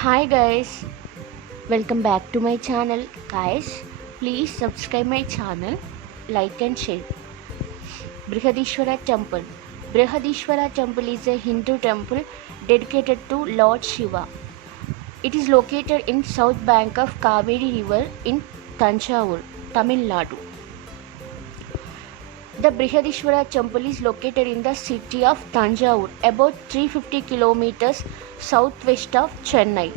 Hi guys, welcome back to my channel. Guys, please subscribe my channel, like and share. Brihadishwara Temple. Brihadishwara Temple is a Hindu temple dedicated to Lord Shiva. It is located in south bank of Kaveri River in Tanjavur, Tamil Nadu. The Brihadishwara Temple is located in the city of Tanjavur, about 350 kilometers southwest of Chennai.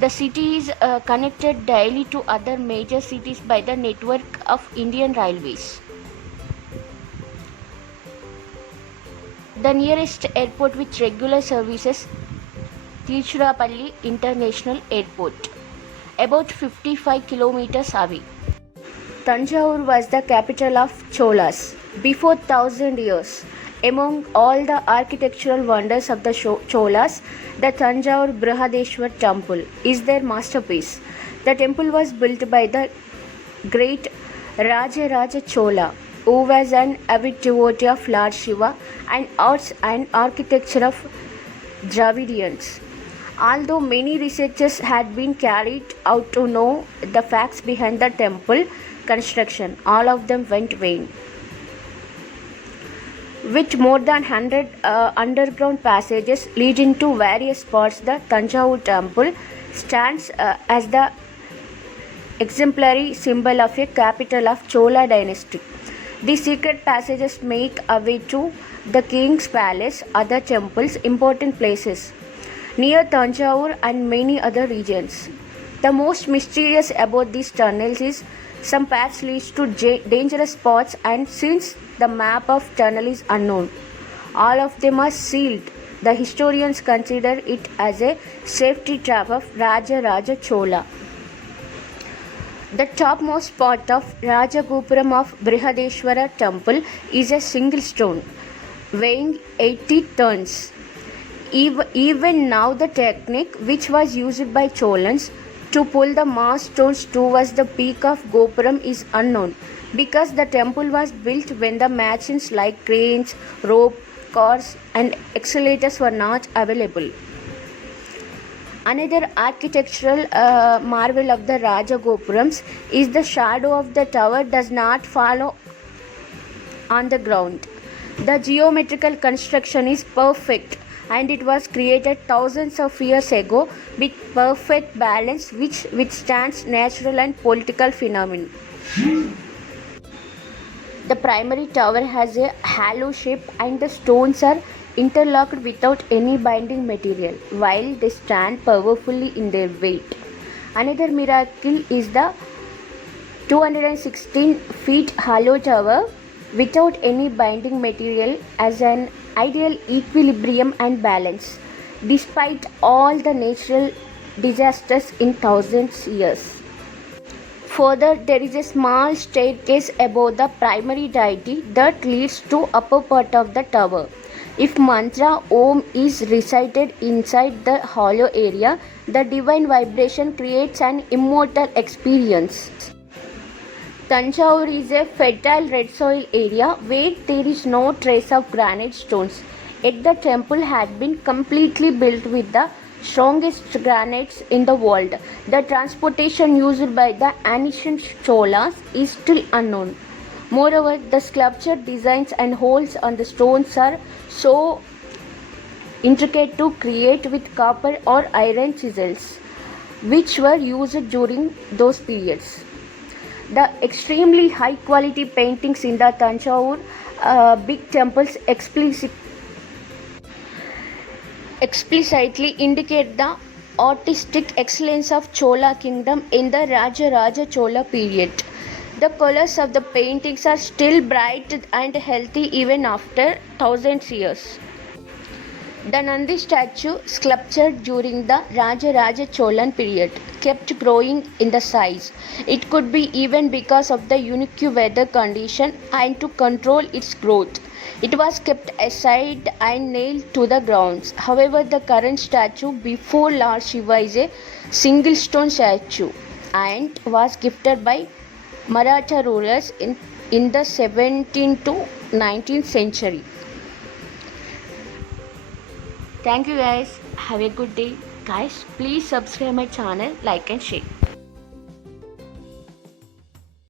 The city is connected daily to other major cities by the network of Indian Railways. The nearest airport with regular services, Tiruchirappalli International Airport, about 55 kilometers away. Tanjavur was the capital of Cholas before 1000 years. Among all the architectural wonders of the Cholas, the Tanjavur Brihadeshwar Temple is their masterpiece. The temple was built by the great Rajaraja Chola, who was an avid devotee of Lord Shiva and arts and architecture of Dravidians. Although many researches had been carried out to know the facts behind the temple construction, all of them went vain. With more than 100 underground passages leading to various spots, the Tanjavur temple stands as the exemplary symbol of a capital of Chola dynasty. The secret passages make a way to the king's palace, other temples, important places near Tanjavur and many other regions. The most mysterious about these tunnels is some paths leads to dangerous spots, and since the map of tunnel is unknown, all of them are sealed. The historians consider it as a safety trap of Rajaraja Chola. The topmost spot of Rajagopuram of Brihadeshwara temple is a single stone, weighing 80 tons. Even now the technique which was used by Cholans to pull the mass stones towards the peak of Gopuram is unknown, because the temple was built when the machines like cranes, rope, cars and accelerators were not available. Another architectural marvel of the Raja Gopurams is the shadow of the tower does not fall on the ground. The geometrical construction is perfect, and it was created thousands of years ago with perfect balance which withstands natural and political phenomena. The primary tower has a halo shape and the stones are interlocked without any binding material, while they stand powerfully in their weight. Another miracle is the 216 feet hollow tower without any binding material as an ideal equilibrium and balance, despite all the natural disasters in thousands years. Further, there is a small staircase above the primary deity that leads to upper part of the tower. If mantra Om is recited inside the hollow area, the divine vibration creates an immortal experience. Tanjavur is a fertile red soil area where there is no trace of granite stones. Yet the temple had been completely built with the strongest granites in the world. The transportation used by the ancient Cholas is still unknown. Moreover, the sculpture designs and holes on the stones are so intricate to create with copper or iron chisels, which were used during those periods. The extremely high quality paintings in the Tanjavur big temples explicitly indicate the artistic excellence of Chola kingdom in the Rajaraja Chola period. The colors of the paintings are still bright and healthy even after thousands years. The Nandi statue, sculptured during the Rajaraja Cholan period, kept growing in the size. It could be even because of the unique weather condition, and to control its growth, it was kept aside and nailed to the ground. However, the current statue before Lord Shiva is a single stone statue and was gifted by Maratha rulers in the 17th to 19th century. Thank you guys. Have a good day. Guys, please subscribe my channel, like and share.